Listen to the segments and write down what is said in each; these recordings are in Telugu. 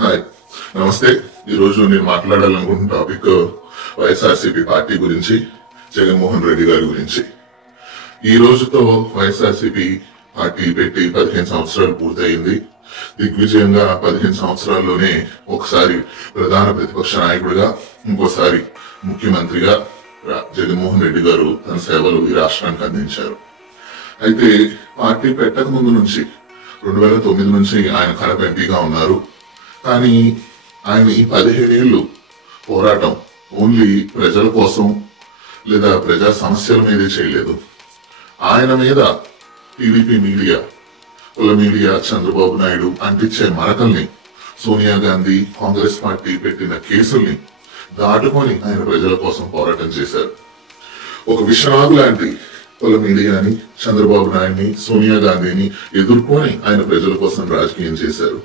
హాయ్, నమస్తే. ఈరోజు నేను మాట్లాడాలనుకుంటున్న టాపిక్ వైఎస్ఆర్సీపీ పార్టీ గురించి, జగన్మోహన్ రెడ్డి గారి గురించి. ఈ రోజుతో వైఎస్ఆర్సీపీ పార్టీ పెట్టి 15 సంవత్సరాలు పూర్తయింది. దిగ్విజయంగా 15 సంవత్సరాల్లోనే ఒకసారి ప్రధాన ప్రతిపక్ష నాయకుడిగా, ఇంకోసారి ముఖ్యమంత్రిగా జగన్మోహన్ రెడ్డి గారు తన సేవలు ఈ రాష్ట్రానికి అందించారు. అయితే పార్టీ పెట్టక ముందు నుంచి 2009 నుంచి ఆయన కడప ఎంపీగా ఉన్నారు. కానీ ఆయన ఈ 15 ఏళ్ళు పోరాటం ఓన్లీ ప్రజల కోసం లేదా ప్రజా సమస్యల మీదే చేయలేదు. ఆయన మీద టీడీపీ మీడియా, కుల మీడియా, చంద్రబాబు నాయుడు అంటించే మరకల్ని, సోనియా గాంధీ, కాంగ్రెస్ పార్టీ పెట్టిన కేసుల్ని దాటుకొని ఆయన ప్రజల కోసం పోరాటం చేశారు. ఒక విషనాగు లాంటి కుల మీడియాని, చంద్రబాబు నాయుడిని, సోనియా గాంధీని ఎదుర్కొని ఆయన ప్రజల కోసం రాజకీయం చేశారు.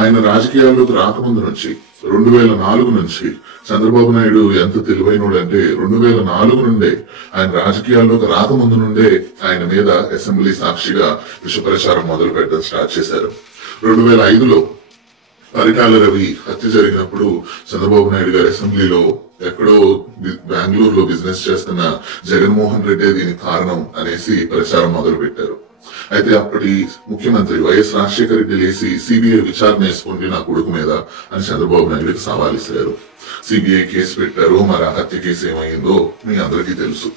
ఆయన రాజకీయాల్లోకి రాకముందు నుంచి 2004 నుంచి చంద్రబాబు నాయుడు ఎంత తెలివైనడంటే 2004 నుండే ఆయన రాజకీయాల్లోకి రాకముందు నుండే ఆయన మీద అసెంబ్లీ సాక్షిగా విష ప్రచారం మొదలు పెట్టడం స్టార్ట్ చేశారు. 2005లో పరిటాల రవి హత్య జరిగినప్పుడు చంద్రబాబు నాయుడు గారి అసెంబ్లీలో ఎక్కడో బెంగళూరులో బిజినెస్ చేస్తున్న జగన్మోహన్ రెడ్డి దీనికి కారణం అనేసి ప్రచారం మొదలు పెట్టారు. అయితే అప్పటి ముఖ్యమంత్రి వైఎస్ రాజశేఖర రెడ్డి లేసి సిబిఐ విచారణ వేసుకోండి నా కొడుకు మీద అని చంద్రబాబు నాయుడుకి సవాల్ ఇస్తారు. సిబిఐ కేసు పెట్టారు. మరి ఆ హత్య కేసు ఏమైందో మీ అందరికీ తెలుసు.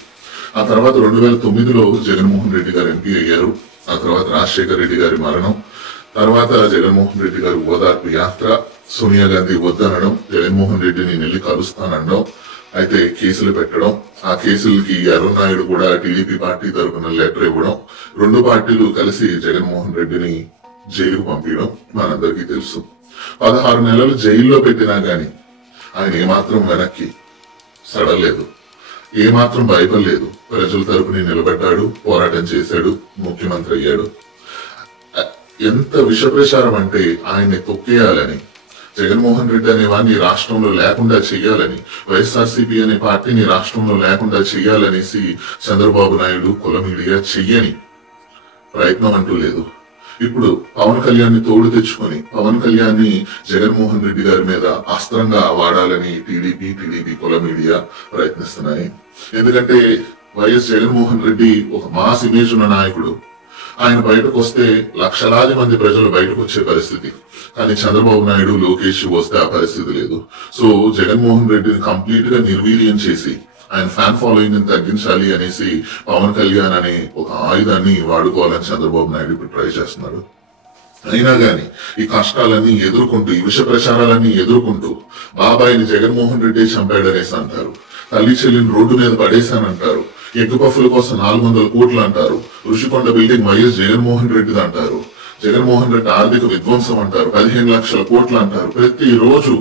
ఆ తర్వాత 2009లో జగన్మోహన్ రెడ్డి గారు ఎంపీ అయ్యారు. ఆ తర్వాత రాజశేఖర రెడ్డి గారి మరణం, తర్వాత జగన్మోహన్ రెడ్డి గారి ఓదార్పు యాత్ర, సోనియా గాంధీ వద్దనడం, జగన్మోహన్ రెడ్డిని నెల్లి కలుస్తానడం, అయితే కేసులు పెట్టడం, ఆ కేసులకి అరుణ్ కూడా టీడీపీ పార్టీ తరఫున లెటర్ ఇవ్వడం, రెండు పార్టీలు కలిసి జగన్మోహన్ రెడ్డిని జైలుకు పంపించడం మనందరికీ తెలుసు. 16 నెలలు జైల్లో పెట్టినా గాని ఆయన ఏమాత్రం వెనక్కి సడలేదు, ఏమాత్రం భయపడలేదు. ప్రజల తరపుని నిలబడ్డాడు, పోరాటం చేశాడు, ముఖ్యమంత్రి అయ్యాడు. ఎంత విష ప్రచారం అంటే ఆయన్ని తొక్కేయాలని, జగన్మోహన్ రెడ్డి అనే వాడిని రాష్ట్రంలో లేకుండా చెయ్యాలని, వైఎస్ఆర్సీపీ అనే పార్టీని రాష్ట్రంలో లేకుండా చెయ్యాలనేసి చంద్రబాబు నాయుడు, కుల మీడియా చెయ్యని ప్రయత్నం అంటూ లేదు. ఇప్పుడు పవన్ కళ్యాణ్ ని తోడు తెచ్చుకొని పవన్ కళ్యాణ్ ని జగన్మోహన్ రెడ్డి గారి మీద అస్త్రంగా వాడాలని టీడీపీ కుల మీడియా ప్రయత్నిస్తున్నాయి. ఎందుకంటే వైఎస్ జగన్మోహన్ రెడ్డి ఒక మాస్ ఇమేజ్ ఉన్న నాయకుడు. ఆయన బయటకు వస్తే లక్షలాది మంది ప్రజలు బయటకు వచ్చే పరిస్థితి. కానీ చంద్రబాబు నాయుడు, లోకేష్ వస్తే ఆ పరిస్థితి లేదు. సో జగన్మోహన్ రెడ్డిని కంప్లీట్ గా నిర్వీర్యం చేసి ఆయన ఫ్యాన్ ఫాలోయింగ్ ని తగ్గించాలి అనేసి పవన్ కళ్యాణ్ అనే ఒక ఆయుధాన్ని వాడుకోవాలని చంద్రబాబు నాయుడు ఇప్పుడు ట్రై చేస్తున్నాడు. అయినా గాని ఈ కష్టాలన్నీ ఎదుర్కొంటూ, ఈ విష ప్రచారాలన్నీ ఎదుర్కొంటూ బాబాయిని జగన్మోహన్ రెడ్డి చంపాడనేసి అంటారు, తల్లి చెల్లిని రోడ్డు మీద పడేశానంటారు, ఎగ్గు పఫ్ఫుల కోసం 400 కోట్లు అంటారు, ఋషికొండ బిల్డింగ్ వైఎస్ జగన్మోహన్ రెడ్డిది అంటారు, జగన్మోహన్ రెడ్డి ఆర్థిక విధ్వంసం అంటారు, 15 లక్షల కోట్లు అంటారు. ప్రతి రోజు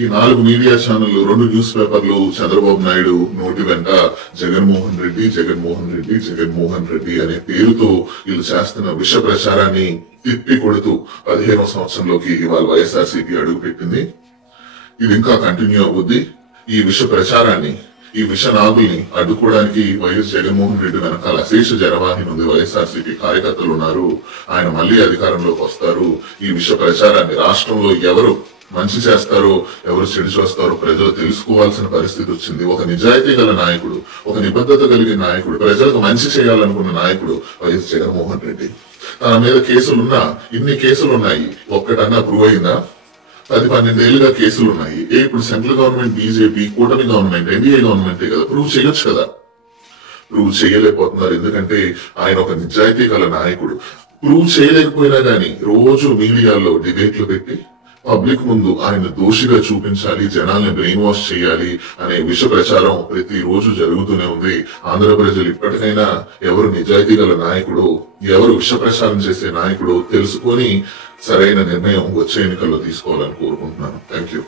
ఈ 4 మీడియా ఛానళ్లు, 2 న్యూస్ పేపర్లు చంద్రబాబు నాయుడు నోటి వెంట జగన్మోహన్ రెడ్డి అనే పేరుతో వీళ్ళు చేస్తున్న విష ప్రచారాన్ని తిప్పి కొడుతూ 15వ సంవత్సరంలోకి ఇవాళ వైఎస్ఆర్సీపీ అడుగు పెట్టింది. ఇది ఇంకా కంటిన్యూ అవుద్ది. ఈ విష ప్రచారాన్ని, ఈ విష నాగుల్ని అడ్డుకోవడానికి వైఎస్ జగన్మోహన్ రెడ్డి వెనకాల అశేష జనవాహిని ఉంది. వైఎస్ఆర్సీపీ కార్యకర్తలు ఉన్నారు. ఆయన మళ్లీ అధికారంలోకి వస్తారు. ఈ విష ప్రచారాన్ని రాష్ట్రంలో ఎవరు మంచి చేస్తారో, ఎవరు చెడు చేస్తారో ప్రజలు తెలుసుకోవాల్సిన పరిస్థితి వచ్చింది. ఒక నిజాయితీ గల నాయకుడు, ఒక నిబద్ధత కలిగిన నాయకుడు, ప్రజలకు మంచి చేయాలనుకున్న నాయకుడు వైఎస్ జగన్మోహన్ రెడ్డి. తన మీద కేసులున్నా, ఇన్ని కేసులున్నాయి, ఒక్కటన్నా ప్రూవ్ అయిందా? 10-12 ఏళ్లుగా కేసులున్నాయి. ఇప్పుడు సెంట్రల్ గవర్నమెంట్, బీజేపీ, కూటమి గవర్నమెంట్, ఎన్డీఏ గవర్నమెంటే కదా, ప్రూవ్ చేయొచ్చు కదా. ప్రూవ్ చేయలేకపోతున్నారు. ఎందుకంటే ఆయన ఒక నిజాయితీ గల నాయకుడు. ప్రూవ్ చేయలేకపోయినా గానీ రోజు మీడియాలో డిబేట్లు పెట్టి పబ్లిక్ ముందు ఆయన దోషిగా చూపించాలి, జనాల్ని బ్రెయిన్ వాష్ చేయాలి అనే విష ప్రచారం ప్రతి రోజు జరుగుతూనే ఉంది. ఆంధ్ర ప్రజలు ఇప్పటికైనా ఎవరు నిజాయితీ గల నాయకుడు, ఎవరు విష ప్రచారం చేసే నాయకుడు తెలుసుకొని సరైన నిర్ణయం వచ్చే ఎన్నికల్లో తీసుకోవాలని కోరుకుంటున్నాను. Thank you.